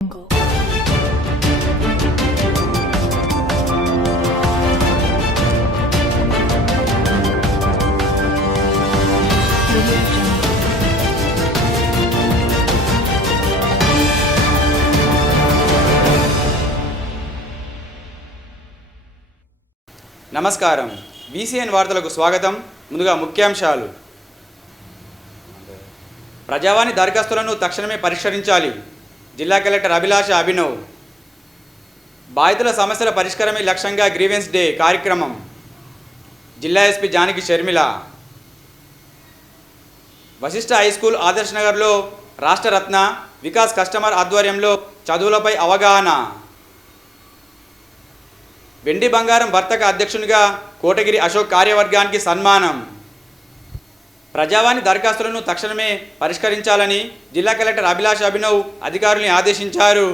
నమస్కారం. బీసీఎన్ వార్తలకు స్వాగతం. ముందుగా ముఖ్యాంశాలు. ప్రజావాణి దరఖాస్తులను తక్షణమే పరిష్కరించాలి. జిల్లా కలెక్టర్ అభిలాష అభినవ్. బాధితుల సమస్యల పరిష్కారమే లక్ష్యంగా గ్రీవెన్స్ డే కార్యక్రమం. జిల్లా SP Janaki Sharmila. Vashishtha high school Adarsh నగర్లో రాష్ట్ర రత్న వికాస్ కస్టమర్ ఆధ్వర్యంలో చదువులపై అవగాహన. వెండి బంగారం వర్తక అధ్యక్షునిగా కోటగిరి అశోక్ కార్యవర్గానికి సన్మానం. ప్రజావాణి దరఖాస్తులను తక్షణమే పరిష్కరించాలని జిల్లా కలెక్టర్ అభిలాష అభినవ్ అధికారుల్ని ఆదేశించారు.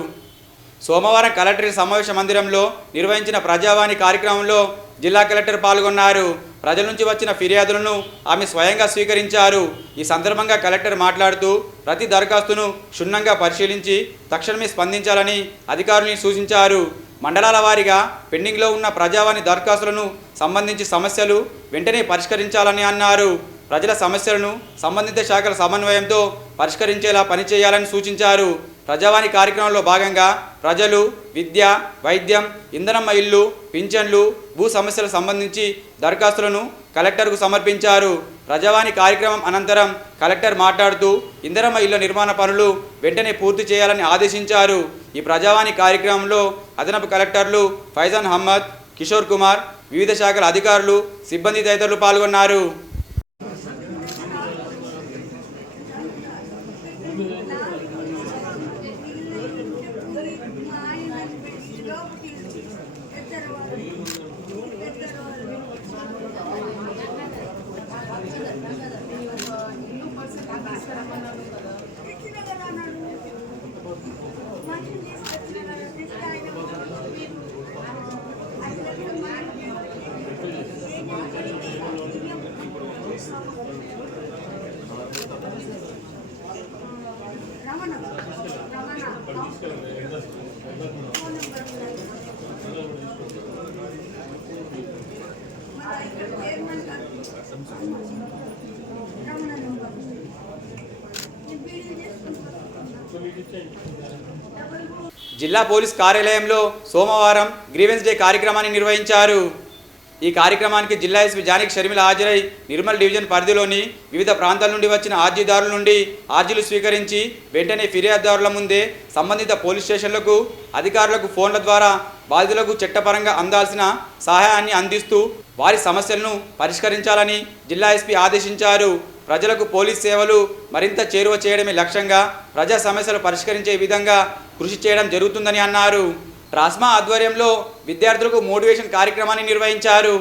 సోమవారం కలెక్టరేట్ సమావేశ మందిరంలో నిర్వహించిన ప్రజావాణి కార్యక్రమంలో జిల్లా కలెక్టర్ పాల్గొన్నారు. ప్రజల నుంచి వచ్చిన ఫిర్యాదులను ఆమె స్వయంగా స్వీకరించారు. ఈ సందర్భంగా కలెక్టర్ మాట్లాడుతూ ప్రతి దరఖాస్తును క్షుణ్ణంగా పరిశీలించి తక్షణమే స్పందించాలని అధికారుల్ని సూచించారు. మండలాల వారీగా పెండింగ్లో ఉన్న ప్రజావాణి దరఖాస్తులను సంబంధించి సమస్యలు వెంటనే పరిష్కరించాలని అన్నారు. ప్రజల సమస్యలను సంబంధిత శాఖల సమన్వయంతో పరిష్కరించేలా పనిచేయాలని సూచించారు. ప్రజావాణి కార్యక్రమంలో భాగంగా ప్రజలు విద్య, వైద్యం, ఇంధనమ్మ ఇల్లు, పింఛన్లు, భూ సమస్యలకు సంబంధించి దరఖాస్తులను కలెక్టర్కు సమర్పించారు. ప్రజావాణి కార్యక్రమం అనంతరం కలెక్టర్ మాట్లాడుతూ ఇందిరమ్మ ఇళ్ల నిర్మాణ పనులు వెంటనే పూర్తి చేయాలని ఆదేశించారు. ఈ ప్రజావాణి కార్యక్రమంలో అదనపు కలెక్టర్లు ఫైజాన్ అహ్మద్, కిషోర్ కుమార్, వివిధ శాఖల అధికారులు, సిబ్బంది తదితరులు పాల్గొన్నారు. జిల్లా పోలీస్ కార్యాలయంలో సోమవారం గ్రీవెన్స్ డే కార్యక్రమాన్ని నిర్వహించారు. ఈ కార్యక్రమానికి జిల్లా ఎస్పీ జానకి షర్మిల హాజరై నిర్మల్ డివిజన్ పరిధిలోని వివిధ ప్రాంతాల నుండి వచ్చిన ఆర్జీదారుల నుండి ఆర్జీలు స్వీకరించి వెంటనే ఫిర్యాదుదారుల ముందే సంబంధిత పోలీస్ స్టేషన్లకు అధికారులకు ఫోన్ల ద్వారా బాధితులకు చట్టపరంగా అందాల్సిన సహాయాన్ని అందిస్తూ వారి సమస్యలను పరిష్కరించాలని జిల్లా ఎస్పీ ఆదేశించారు. ప్రజలకు పోలీస్ సేవలు మరింత చేరువ చేయడమే లక్ష్యంగా ప్రజా సమస్యలు పరిష్కరించే విధంగా కృషి చేయడం జరుగుతుందని అన్నారు. ట్రాస్మా ఆధ్వర్యంలో విద్యార్థులకు మోటివేషన్ కార్యక్రమాన్ని నిర్వహించారు.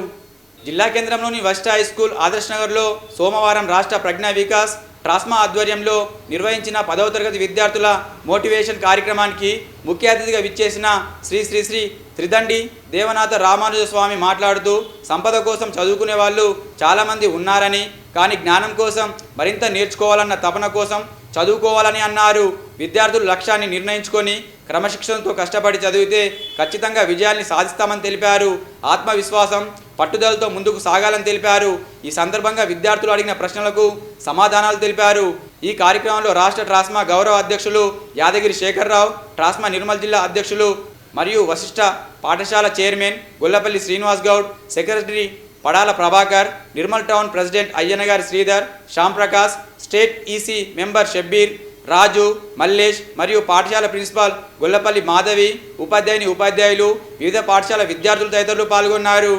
జిల్లా కేంద్రంలోని వశిష్ఠ హై స్కూల్ ఆదర్శ్ నగర్లో సోమవారం రాష్ట్ర ప్రజ్ఞా వికాస్ ట్రాస్మా ఆధ్వర్యంలో నిర్వహించిన 10వ తరగతి విద్యార్థుల మోటివేషన్ కార్యక్రమానికి ముఖ్య అతిథిగా విచ్చేసిన శ్రీ శ్రీ శ్రీ త్రిదండి దేవనాథ రామానుజ స్వామి మాట్లాడుతూ సంపద కోసం చదువుకునే వాళ్ళు చాలామంది ఉన్నారని, కానీ జ్ఞానం కోసం మరింత నేర్చుకోవాలన్న తపన కోసం చదువుకోవాలని అన్నారు. విద్యార్థులు లక్ష్యాన్ని నిర్ణయించుకొని క్రమశిక్షణతో కష్టపడి చదివితే ఖచ్చితంగా విజయాన్ని సాధిస్తామని తెలిపారు. ఆత్మవిశ్వాసం, పట్టుదలతో ముందుకు సాగాలని తెలిపారు. ఈ సందర్భంగా విద్యార్థులు అడిగిన ప్రశ్నలకు సమాధానాలు తెలిపారు. ఈ కార్యక్రమంలో రాష్ట్ర ట్రాస్మా గౌరవ అధ్యక్షులు యాదగిరి శేఖర్రావు, ట్రాస్మా నిర్మల్ జిల్లా అధ్యక్షులు మరియు వశిష్ఠ పాఠశాల chairman Gollapalli Srinivas Goud, secretary Padala Prabhakar, Nirmal town president Ayyanagari Sridhar, Shyam Prakash, state EC member Shabbir, Raju, Mallesh మరియు పాఠశాల ప్రిన్సిపాల్ గొల్లపల్లి మాధవి, ఉపాధ్యాయులు, వివిధ పాఠశాల విద్యార్థులు తదితరులు పాల్గొన్నారు.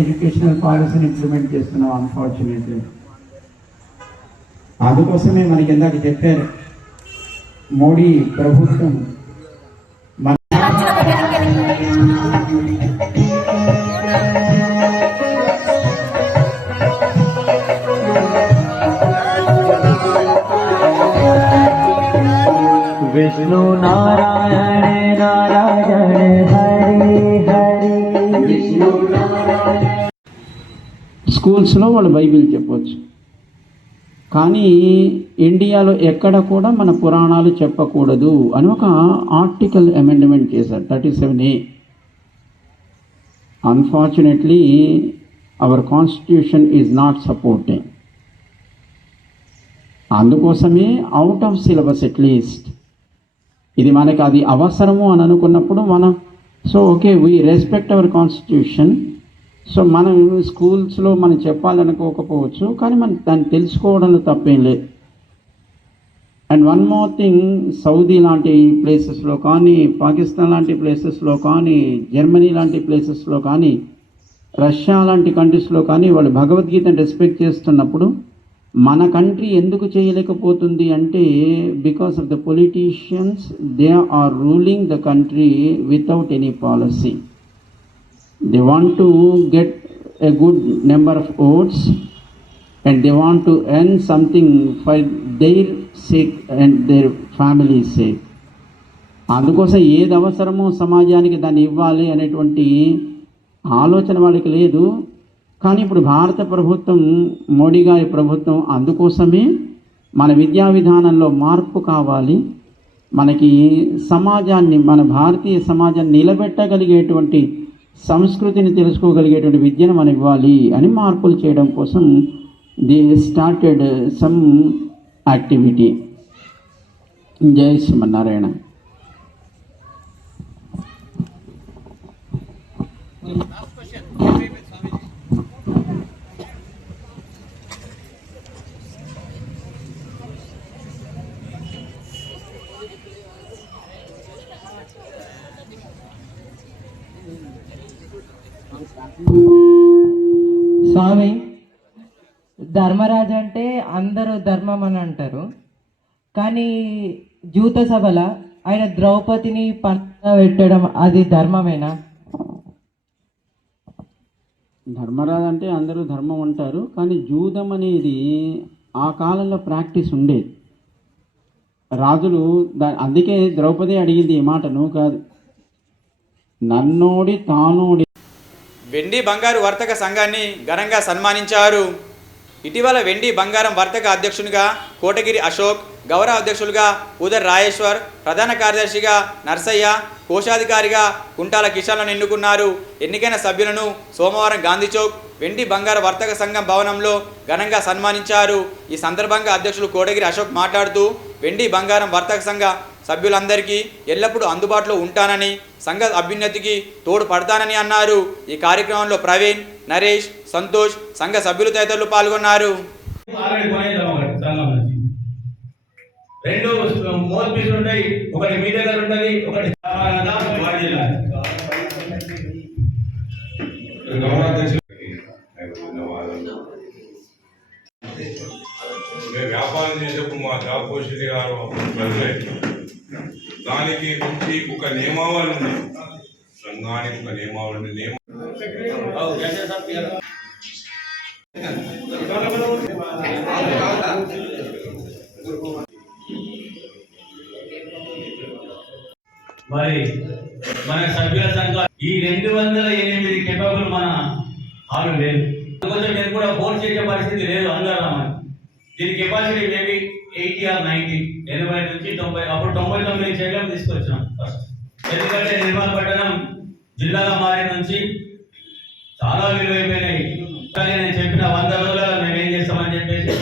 ఎడ్యుకేషనల్ పాలసీని ఇంప్లిమెంట్ చేస్తున్నాం. అన్ఫార్చునేట్లీ అందుకోసమే మనకి ఇందాక చెప్పారు, మోడీ ప్రభుత్వం विष्णु नारायण नारायण हरि हरि विष्णु नारायण. స్కూల్స్లో వాళ్ళు బైబిల్ చెప్పవచ్చు, కానీ ఇండియాలో ఎక్కడ కూడా మన పురాణాలు చెప్పకూడదు అని ఒక ఆర్టికల్ అమెండ్మెంట్ చేశారు 37A. Unfortunately our constitution is not supporting. అందుకోసమే అవుట్ ఆఫ్ సిలబస్ అట్లీస్ట్ ఇది మనకి అది అవసరము అని అనుకున్నప్పుడు మనం so okay we respect our constitution. So మనం స్కూల్స్లో మనం చెప్పాలనుకోకపోవచ్చు, కానీ మనం దాన్ని తెలుసుకోవడంలో తప్పేం లేదు. And one more thing, Saudi లాంటి ప్లేసెస్లో కానీ, పాకిస్తాన్ లాంటి ప్లేసెస్లో కానీ, జర్మనీ లాంటి ప్లేసెస్లో కానీ, రష్యా లాంటి కంట్రీస్లో కానీ వాళ్ళు భగవద్గీతను రెస్పెక్ట్ చేస్తున్నప్పుడు మన కంట్రీ ఎందుకు చేయలేకపోతుంది అంటే because of the politicians, they are ruling the country without any policy. They want to get a good number of votes and they want to earn something for their sake and their family's sake. అందుకోసం ఏది అవసరమో సమాజానికి దాన్ని ఇవ్వాలి అనేటువంటి ఆలోచన వాళ్ళకి లేదు. కానీ ఇప్పుడు భారత ప్రభుత్వం, మోడీ గారి ప్రభుత్వం అందుకోసమే మన విద్యా విధానంలో మార్పు కావాలి, మనకి సమాజాన్ని, మన భారతీయ సమాజాన్ని నిలబెట్టగలిగేటువంటి సంస్కృతిని తెలుసుకోగలిగేటువంటి విద్యను మనం ఇవ్వాలి అని మార్పులు చేయడం కోసం they started some activity. Jai Srimanarayana. స్వామి, ధర్మరాజు అంటే అందరూ ధర్మం అని అంటారు, కానీ జూత సభల ఆయన ద్రౌపదిని పక్కన పెట్టడం అది ధర్మమేనా? ధర్మరాజు అంటే అందరూ ధర్మం అంటారు, కానీ జూదం అనేది ఆ కాలంలో ప్రాక్టీస్ ఉండేది. రాజులు అందుకే ద్రౌపది అడిగింది ఈ మాట, నువ్వు కాదు, నన్నోడి తానోడి. వెండి బంగారు వర్తక సంఘాన్ని ఘనంగా సన్మానించారు. ఇటీవల వెండి బంగారం వర్తక అధ్యక్షునిగా కోటగిరి అశోక్, గౌరవ అధ్యక్షులుగా ఉదర్ రాయేశ్వర్, ప్రధాన కార్యదర్శిగా నర్సయ్య, కోశాధికారిగా కుంటాల కిషన్లను ఎన్నుకున్నారు. ఎన్నికైన సభ్యులను సోమవారం గాంధీ చౌక్ వెండి బంగారు వర్తక సంఘం భవనంలో ఘనంగా సన్మానించారు. ఈ సందర్భంగా అధ్యక్షులు కోటగిరి అశోక్ మాట్లాడుతూ వెండి బంగారం వర్తక సంఘ సభ్యులందరికీ ఎల్లప్పుడూ అందుబాటులో ఉంటానని, సంఘ అభ్యున్నతికి తోడు పడతానని అన్నారు. ఈ కార్యక్రమంలో ప్రవీణ్, నరేష్, సంతోష్, సంఘ సభ్యులు తదితరులు పాల్గొన్నారు. రెండు మోల్ పీసులు ఉంటాయి, ఒకటి మీ దగ్గర ఉంటుంది, ఒకటి వ్యాపారం చేసేప్పుడు మా జాబ్ పోషితి గారు ప్రెసిడెంట్, దానికి నుంచి ఒక నియమావళి ఉంది, సంఘానికి ఒక నియమావళి ఉంది. మరి మన సభ్యుల సంఘం ఈ 208 కెపాబుల్ మన హాలు లేదు, కొంచెం నేను కూడా ఫోర్స్ చేసే పరిస్థితి లేదు. అందరూ దీని కెపాసిటీ మేబీ 80 or 90, 80 నుంచి 90, అప్పుడు 99 చేయడం తీసుకొచ్చాం ఫస్ట్. ఎందుకంటే నిర్మల్ పట్టణం జిల్లాగా మారి నుంచి చాలా విలువైపోయినాయి. కానీ నేను చెప్పిన 100 రోజులలో మేము ఏం చేస్తామని చెప్పేసి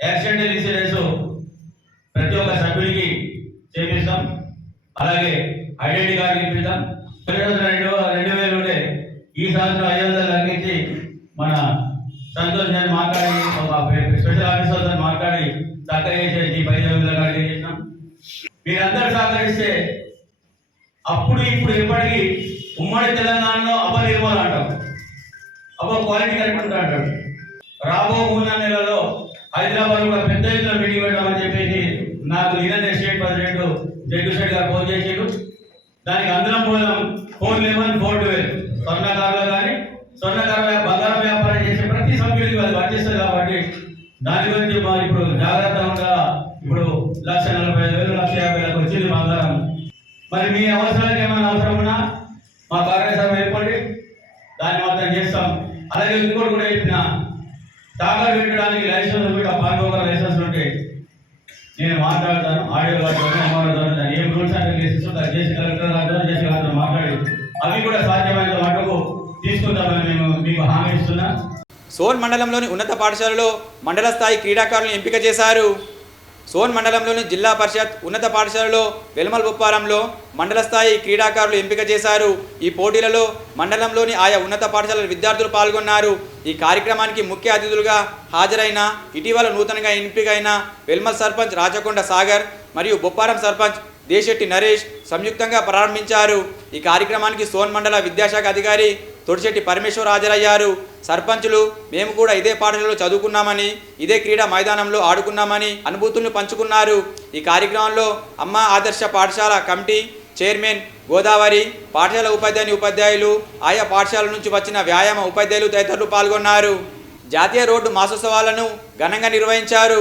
యాక్సిడెంటల్ ఇన్సూరెన్స్ ప్రతి ఒక్క సభ్యుడికి చేపిస్తాం. అలాగే ఐడెంటిటీ కార్డు ఇప్పిస్తాం. 2000 ఉంటే ఈ సంవత్సరం 500 తగ్గించి మన సంతోష్ గారిని మాట్లాడి ఒక స్పెషల్ ఆఫీసర్తో మాట్లాడి చక్కగా చేసేసి 500 కార్డు చేసినాం. మీరందరూ సహకరిస్తే అప్పుడు ఇప్పుడు ఎప్పటికీ ఉమ్మడి తెలంగాణలో అపనిర్మూలన అంటాం, క్వాలిటీ కరెక్ట్ ఉంటా అంటాడు. రాబో 3 నెలల్లో హైదరాబాద్ కూడా పెద్ద ఎత్తున మీటింగ్ పెట్టామని చెప్పేసి నాకు నిన్న స్టేట్ ప్రెసిడెంట్ జగ్గుశెట్టి గారు ఫోన్ చేసారు. దానికి అందరం పోదాం 411, 412 స్వర్ణకారులు కానీ స్వర్ణకారుల బంగారం వ్యాపారం చేసే ప్రతి సభ్యుడికి అది వర్తిస్తుంది. కాబట్టి దాని గురించి ఇప్పుడు జాగ్రత్తగా ఇప్పుడు 1,45,000, 1,50,000 వచ్చింది బంగారం. మరి మీ అవసరానికి ఏమైనా అవసరం ఉన్నా మా కార్యక్రమం ఏర్పడి దాన్ని మాత్రం చేస్తాం. అలాగే ఇంకోటి కూడా చెప్పిన తాకట్టు పెట్టడానికి లైసెన్స్ కూడా పాల్గొన్న లైసెన్స్ ఉంటే నేను మాట్లాడతాను. ఆడియో మాట్లాడతాను. ఏం రూల్స్ అండ్ రెగ్యులేషన్స్ చేసి కలెక్టర్ గారితో చేసి గారితో మాట్లాడి అవి కూడా సాధ్యమైనంత మటుకు తీసుకుంటామని మేము మీకు హామీ ఇస్తున్నా. సోన్ మండలంలోని ఉన్నత పాఠశాలలో మండల స్థాయి క్రీడాకారులను ఎంపిక చేశారు. సోన్ మండలంలోని జిల్లా పరిషత్ ఉన్నత పాఠశాలలో వెల్మల్ బొప్పారంలో మండల స్థాయి క్రీడాకారులు ఎంపిక చేశారు. ఈ పోటీలలో మండలంలోని ఆయా ఉన్నత పాఠశాలల విద్యార్థులు పాల్గొన్నారు. ఈ కార్యక్రమానికి ముఖ్య అతిథులుగా హాజరైన ఇటీవల నూతనంగా ఎంపికైన వెల్మల్ సర్పంచ్ రాచకొండ సాగర్ మరియు బొప్పారం సర్పంచ్ దేశెట్టి నరేష్ సంయుక్తంగా ప్రారంభించారు. ఈ కార్యక్రమానికి సోన్ మండల విద్యాశాఖ అధికారి తొడిశెట్టి పరమేశ్వర్ హాజరయ్యారు. సర్పంచులు మేము కూడా ఇదే పాఠశాలలో చదువుకున్నామని, ఇదే క్రీడా మైదానంలో ఆడుకున్నామని అనుభూతులను పంచుకున్నారు. ఈ కార్యక్రమంలో అమ్మ ఆదర్శ పాఠశాల కమిటీ చైర్మన్ గోదావరి, పాఠశాల ఉపాధ్యాయులు, ఆయా పాఠశాల నుంచి వచ్చిన వ్యాయామ ఉపాధ్యాయులు తదితరులు పాల్గొన్నారు. జాతీయ రోడ్డు మాసోత్సవాలను ఘనంగా నిర్వహించారు.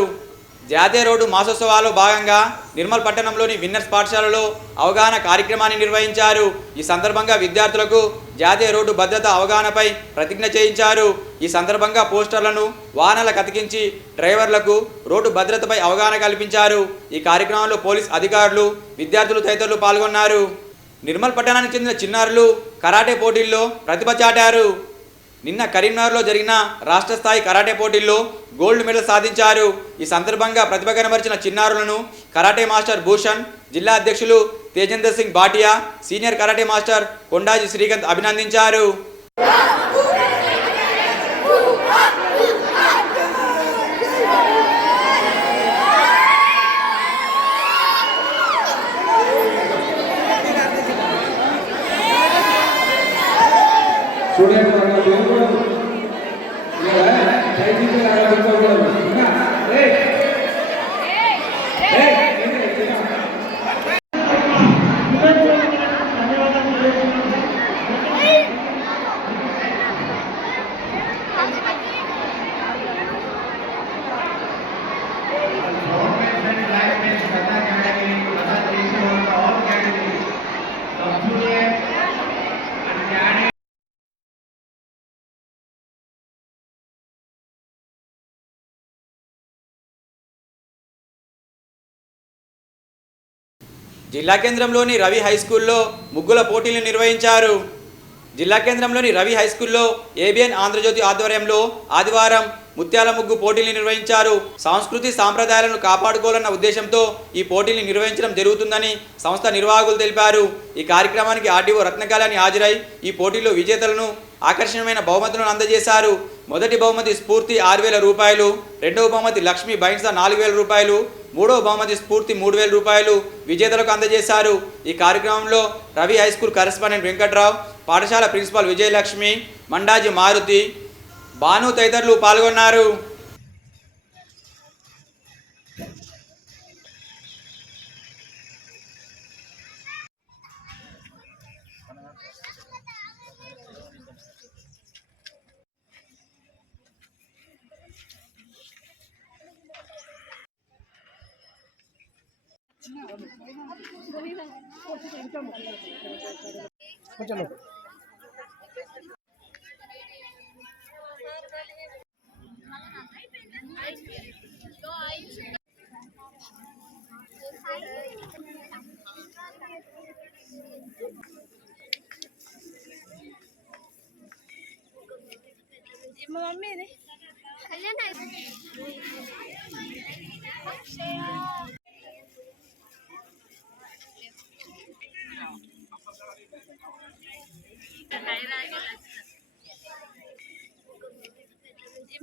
జాతీయ రోడ్డు మాసోత్సవాల్లో భాగంగా నిర్మల్ పట్టణంలోని విన్నర్స్ పాఠశాలలో అవగాహన కార్యక్రమాన్ని నిర్వహించారు. ఈ సందర్భంగా విద్యార్థులకు జాతీయ రోడ్డు భద్రత అవగాహనపై ప్రతిజ్ఞ చేయించారు. ఈ సందర్భంగా పోస్టర్లను వాహనాలకు అతికించి డ్రైవర్లకు రోడ్డు భద్రతపై అవగాహన కల్పించారు. ఈ కార్యక్రమంలో పోలీస్ అధికారులు, విద్యార్థులు తదితరులు పాల్గొన్నారు. నిర్మల్ పట్టణానికి చెందిన చిన్నారులు కరాటే పోటీల్లో ప్రతిభ చాటారు. నిన్న కరీంనగర్లో జరిగిన రాష్ట్ర స్థాయి కరాటే పోటీల్లో గోల్డ్ మెడల్ సాధించారు. ఈ సందర్భంగా ప్రతిభ కనబరిచిన చిన్నారులను కరాటే మాస్టర్ భూషణ్, జిల్లా అధ్యక్షులు Tejinder Singh Bhatia, senior karate master Kondaji Srikanth అభినందించారు. జిల్లా కేంద్రంలోని రవి హై స్కూల్లో ముగ్గుల పోటీలు నిర్వహించారు. జిల్లా కేంద్రంలోని రవి హై స్కూల్లో ఏబిఎన్ ఆంధ్రజ్యోతి ఆధ్వర్యంలో ఆదివారం ముత్యాల ముగ్గు పోటీలు నిర్వహించారు. సంస్కృతి సాంప్రదాయాలను కాపాడుకోవాలన్న ఉద్దేశంతో ఈ పోటీలు నిర్వహించడం జరుగుతుందని సంస్థ నిర్వాహకులు తెలిపారు. ఈ కార్యక్రమానికి ఆర్డీఓ రత్నకళని హాజరై ఈ పోటీల్లో విజేతలను ఆకర్షణీయమైన బహుమతులను అందజేశారు. మొదటి బహుమతి స్ఫూర్తి 6,000 రూపాయలు, రెండవ బహుమతి లక్ష్మీ బైండ్సా 4,000 రూపాయలు, మూడవ బహుమతి స్ఫూర్తి 3,000 రూపాయలు విజేతలకు అందజేశారు. ఈ కార్యక్రమంలో Ravi high school correspondent Venkatrao, పాఠశాల ప్రిన్సిపాల్ విజయలక్ష్మి, మండాజీ మారుతి, భాను తదితరులు పాల్గొన్నారు. मम्मी ने कल्याण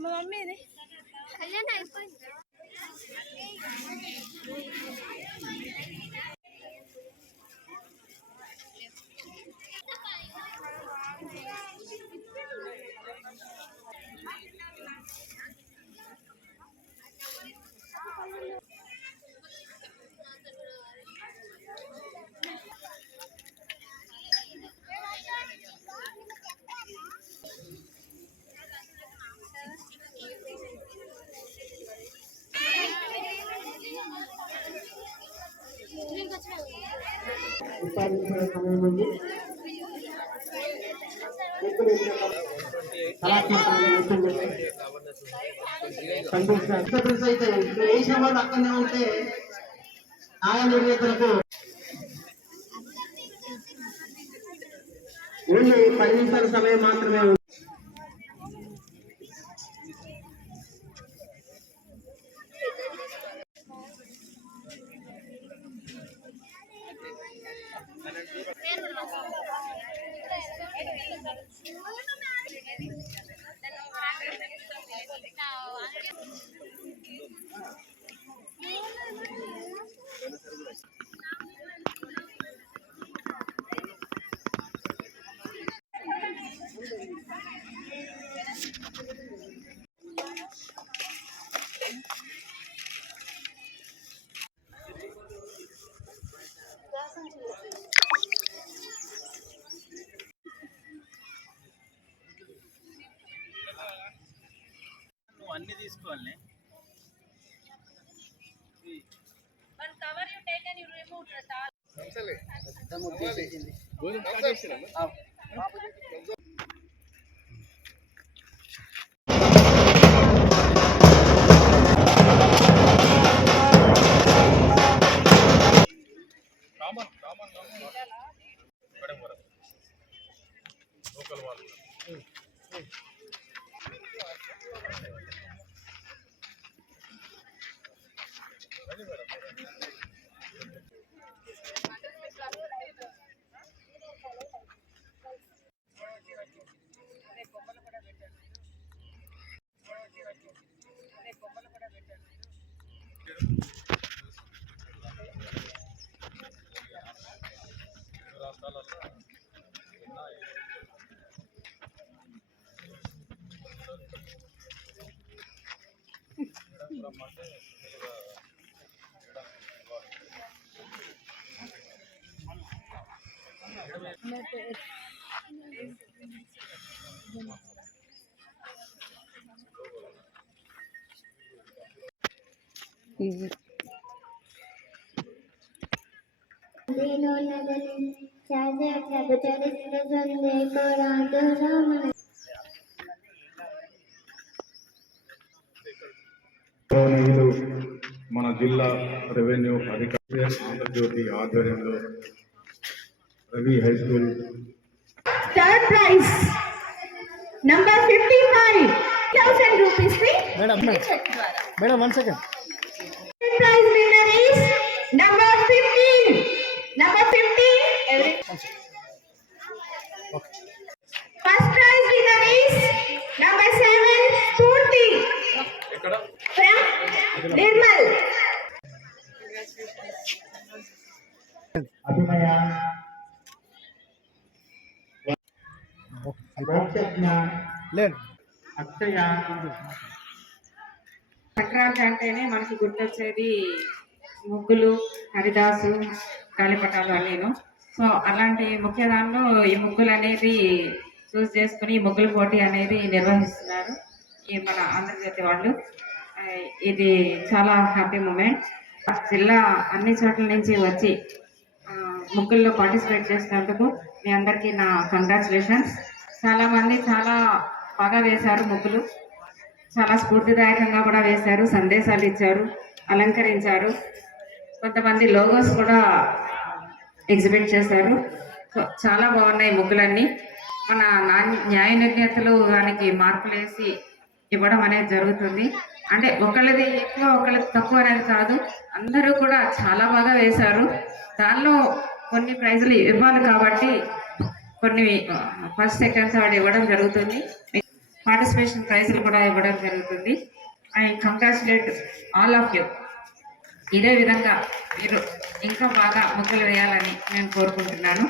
मम्मी ने कल्याण అయితే వేసిన వాళ్ళు అక్కడనే ఉంటే న్యాయ నిర్ణేతలకు ఓన్లీ 10 నిమిషాల సమయం మాత్రమే ఉంది. అన్ని తీసుకోవాలి. మన జిల్లా రెవెన్యూ అధికారి ఆంధ్రజ్యోతి ఆధ్వర్యంలో Ravi high school third prize number 55,000 rupees ని madam 1 second. Prize winner is number 15 first prize winner is number 7 స్ఫూర్తి ఫ్రమ్ నిర్మల్. అభినయ అక్షయ. సంక్రాంతి అంటేనే మనకి గుర్తొచ్చేది ముగ్గులు, హరిదాసు, గాలిపటాలు అన్నీను. సో అలాంటి ముఖ్య దానిలో ఈ ముగ్గులు అనేది చూస్ చేసుకుని ఈ ముగ్గుల పోటీ అనేది నిర్వహిస్తున్నారు ఈ మన ఆంధ్రజ్యోతి వాళ్ళు. ఇది చాలా హ్యాపీ మూమెంట్. జిల్లా అన్ని చోట్ల నుంచి వచ్చి ముగ్గుల్లో పార్టిసిపేట్ చేసినందుకు మీ అందరికీ నా కంగ్రాచులేషన్స్. చాలామంది చాలా బాగా వేశారు ముగ్గులు, చాలా స్ఫూర్తిదాయకంగా కూడా వేశారు, సందేశాలు ఇచ్చారు, అలంకరించారు. కొంతమంది లోగోస్ కూడా ఎగ్జిబిట్ చేశారు. చాలా బాగున్నాయి ముగ్గులన్నీ. మన న్యాయ నిర్ణేతలు దానికి మార్కులు వేసి ఇవ్వడం అనేది జరుగుతుంది. అంటే ఒకళ్ళది ఎక్కువ ఒకళ్ళది తక్కువ అనేది కాదు, అందరూ కూడా చాలా బాగా వేశారు. దానిలో కొన్ని ప్రైజులు ఇవ్వాలి కాబట్టి కొన్ని ఫస్ట్ సెకండ్ థర్డ్ ఇవ్వడం జరుగుతుంది. పార్టిసిపేషన్ ప్రైజులు కూడా ఇవ్వడం జరుగుతుంది. I congratulate all of you. ఇదే విధంగా మీరు ఇంకా బాగా ముగ్గులు వేయాలని నేను కోరుకుంటున్నాను.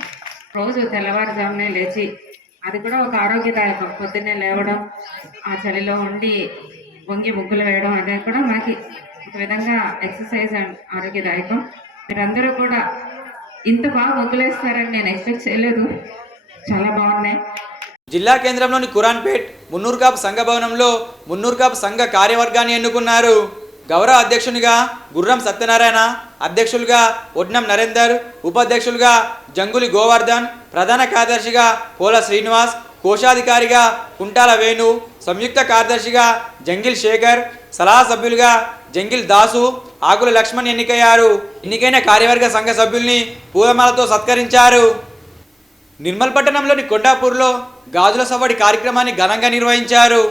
రోజు తెల్లవారుజామునే లేచి, అది కూడా ఒక ఆరోగ్యదాయకం, పొద్దున్నే లేవడం, ఆ చలిలో ఉండి వంగి ముగ్గులు వేయడం అనేది కూడా మనకి ఒక విధంగా ఎక్సర్సైజ్ అండ్ ఆరోగ్యదాయకం. మీరందరూ కూడా ఇంత బాగా ముగ్గులు వేస్తారని నేను ఎక్స్పెక్ట్ చేయలేదు. చాలా బాగున్నాయి. జిల్లా కేంద్రంలోని ఖురాన్పేట్ మున్నూర్కాప్ సంఘ భవనంలో మున్నూర్కాప్ సంఘ కార్యవర్గాన్ని ఎన్నుకున్నారు. గౌరవ అధ్యక్షునిగా గుర్రం సత్యనారాయణ, అధ్యక్షులుగా ఒడ్నం నరేందర్, ఉపాధ్యక్షులుగా జంగులి గోవర్ధన్, ప్రధాన కార్యదర్శిగా పోల శ్రీనివాస్, కోశాధికారిగా కుంటాల వేణు, సంయుక్త కార్యదర్శిగా జంగిల్ శేఖర్, సలహా సభ్యులుగా జంగిల్ దాసు, ఆకుల లక్ష్మణ్ ఎన్నికయ్యారు. ఎన్నికైన కార్యవర్గ సంఘ సభ్యుల్ని పూలమాలతో సత్కరించారు. నిర్మల్ పట్టణంలోని కొండాపూర్లో గాజుల సవ్వడి కార్యక్రమాన్ని ఘనంగా నిర్వహించారు.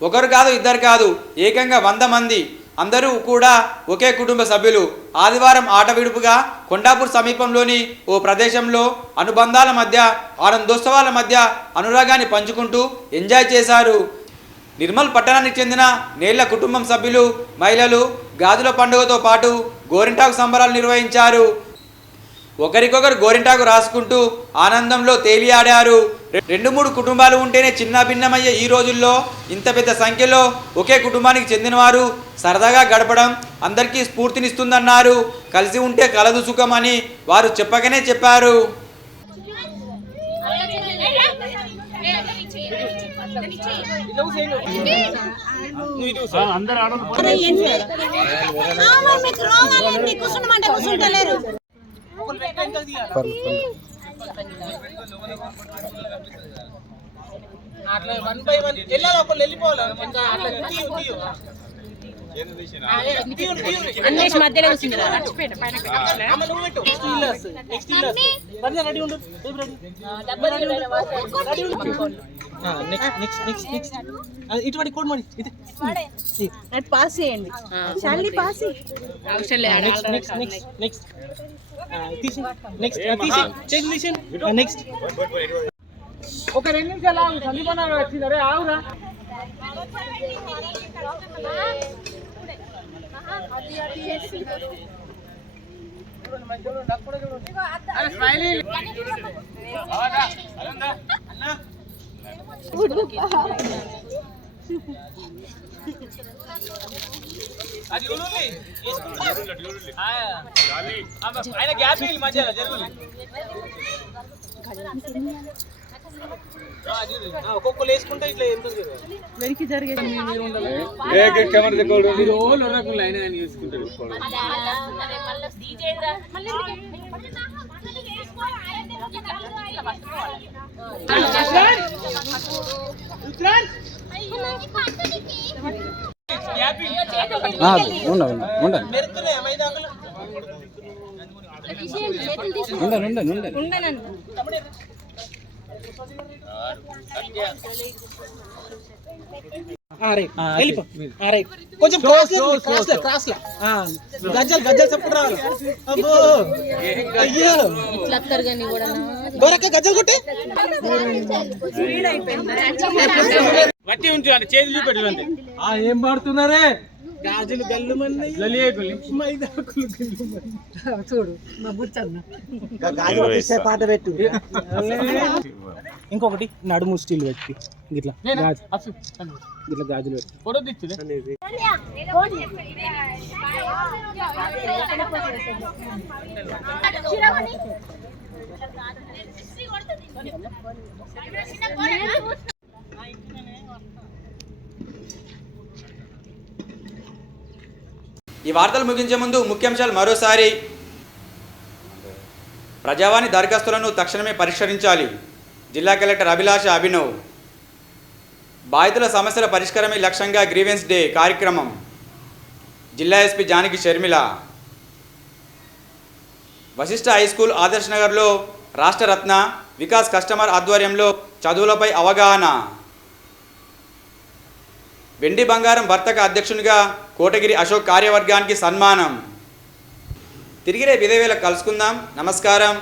ఒకరు కాదు, ఇద్దరు కాదు, ఏకంగా 100 మంది, అందరూ కూడా ఒకే కుటుంబ సభ్యులు ఆదివారం ఆట విడుపుగా కొండాపూర్ సమీపంలోని ఓ ప్రదేశంలో అనుబంధాల మధ్య, ఆనందోత్సవాల మధ్య అనురాగాన్ని పంచుకుంటూ ఎంజాయ్ చేశారు. నిర్మల్ పట్టణానికి చెందిన నేళ్ల కుటుంబం సభ్యులు, మహిళలు గాజుల పండుగతో పాటు గోరింటాకు సంబరాలు నిర్వహించారు. ఒకరికొకరు గోరింటాకు రాసుకుంటూ ఆనందంలో తేలియాడారు. 2-3 కుటుంబాలు ఉంటేనే చిన్న భిన్నమయ్యే ఈ రోజుల్లో ఇంత పెద్ద సంఖ్యలో ఒకే కుటుంబానికి చెందినవారు సరదాగా గడపడం అందరికీ స్ఫూర్తినిస్తుందన్నారు. కలిసి ఉంటే కలదు సుఖం అని వారు చెప్పకనే చెప్పారు. అట్లా 1 by 1 వెళ్ళాలి, ఒకళ్ళు వెళ్ళిపోవాలి. ఇంకా అట్లా అన్నేష్ మధ్యలో కూర్చుంటారా మర్చిపోయిన పైన అమ్మ నువ్వు పెట్టు. నెక్స్ట్ ఇల్లు రెడీ ఉండు. నెక్స్ట్ ఇటువంటి కోడ్ మరి ఇది పాస్ చేయండి. షాలి పాస్ అవసరం లేదు. నెక్స్ట్ నెక్స్ట్ ఒక 2 నిమిషాలు ఆగు. సందీపన్న వచ్చింది. అరే ఆగురా. ఆయన గ్యాప్ మధ్యలో జరుగుతుంది. ఒక్కొక్కరు వేసుకుంటే ఇట్లా వెనక్కి జరిగేది. కొంచెం క్రాస్ గజ్జలు చెప్పుడు రావాలి. అయ్యో గోరక్క గజ్జలు కొట్టే వట్టి ఉంచు అంటే చేతులు చూపెట్టు. ఏం పాడుతున్నారే? గాజులు గల్లు మంది మైదాకులు చూడు పాట పెట్టు. ఇంకొకటి నడుము స్టీల్ పెట్టి ఇట్లా ఇట్లా గాజులు పెట్టి ఫోటో తెచ్చి ఈ వార్తలు ముగించే ముందు ముఖ్యాంశాలు మరోసారి. ప్రజావాణి దరఖాస్తులను తక్షణమే పరిష్కరించాలి. జిల్లా కలెక్టర్ అభిలాష అభినవ్. బాధితుల సమస్యల పరిష్కారమే లక్ష్యంగా గ్రీవెన్స్ డే కార్యక్రమం. జిల్లా SP Janaki Sharmila. Vashishtha high school Adarsh నగర్లో రాష్ట్ర రత్న వికాస్ కస్టమర్ ఆధ్వర్యంలో చదువులపై అవగాహన. వెండి బంగారం వర్తక అధ్యక్షునిగా కోటగిరి అశోక్ కార్యవర్గానికి సన్మానం. తిరిగి రేపు ఇదే వేళ కలుసుకుందాం. నమస్కారం.